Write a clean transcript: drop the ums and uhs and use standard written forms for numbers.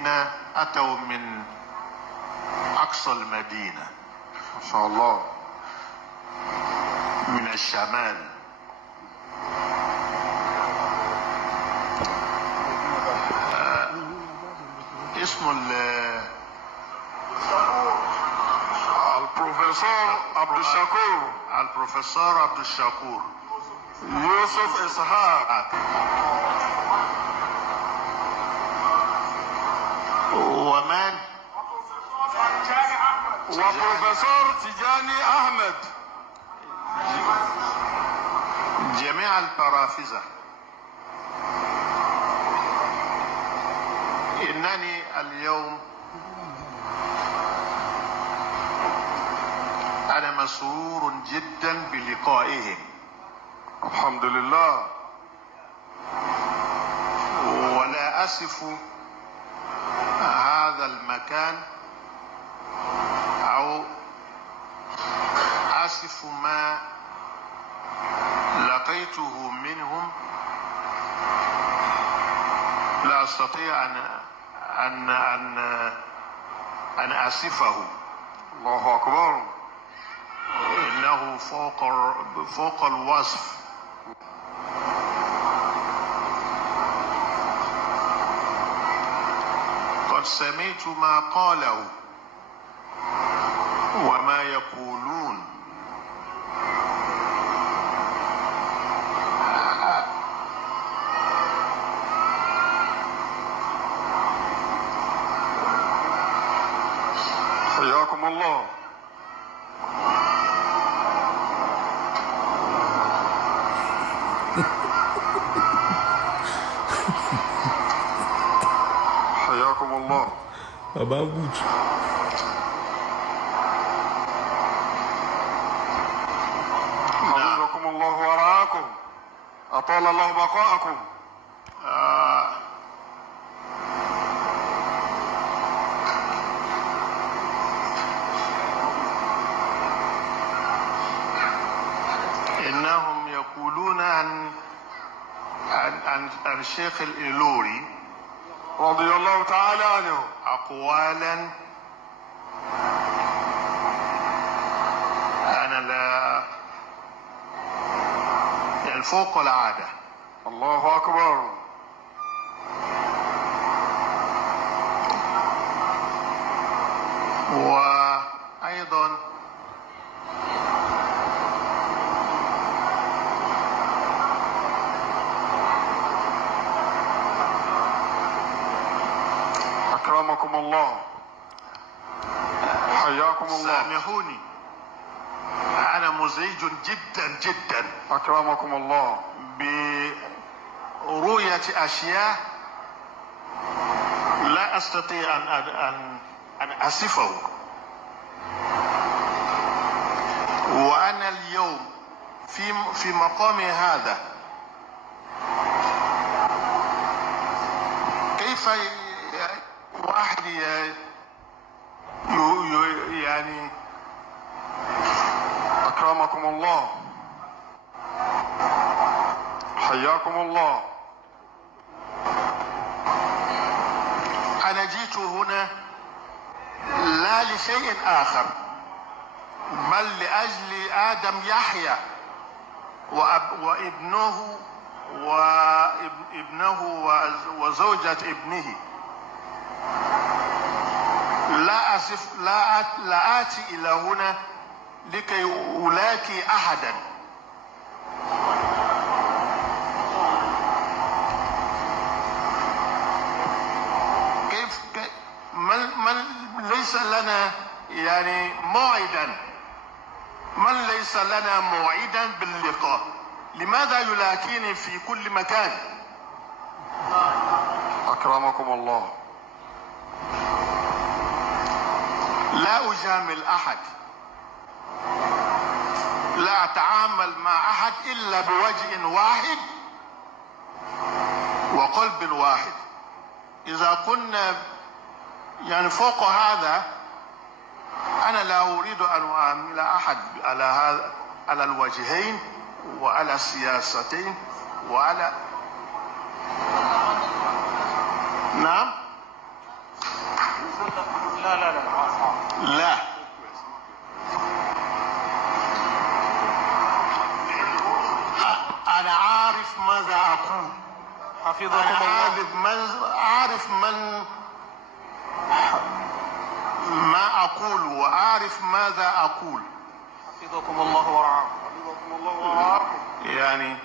الذين أتوا من أقصى المدينة ما شاء الله من الشمال. اسمه البروفيسور عبد الشكور يوسف إسحاق، ومن وبروفيسور تجاني أحمد، جميع البرافزة. إنني اليوم أنا مسرور جدا بلقائهم. الحمد لله. ولا أصف هذا المكان أو أصف ما لقيته منهم، لا أستطيع أن أصفه. الله أكبر. إنه فوق الوصف. قد سمعت ما قاله وما يقولون. حياكم الله. حياكم الله. Bagus. حفظكم الله ورعاكم، أطال الله بقاءكم. إنهم يقولون عن الشيخ الإيلوري رضي الله تعالى عنه أقوالا أنا لا يعني فوق العادة. الله أكبر. وأيضا أكرمكم الله. حياكم الله. سامحوني، أنا مزعج جدا جدا أكرمكم الله برؤية أشياء لا أستطيع أن أصفه. وأنا اليوم في مقامي هذا كيف واحد يعني أكرمكم الله. حياكم الله. أنا جئت هنا لا لشيء آخر بل لأجل آدم يحيى وابنه وزوجة ابنه. لا آتي إلى هنا لكي ألاقي أحدا. من ليس لنا يعني موعدا، من ليس لنا موعدا باللقاء، لماذا يلاقيني في كل مكان؟ أكرمكم الله. لا أجامل أحد، لا أتعامل مع أحد إلا بوجه واحد وقلب واحد. إذا كنا يعني فوق هذا، أنا لا أريد أن أعامل أحد على الوجهين وعلى السياستين وعلى نعم حفظكم الله. أعرف ما أقول وأعرف ماذا أقول. حفظكم الله ورعاكم. حفظكم الله ورعاكم. يعني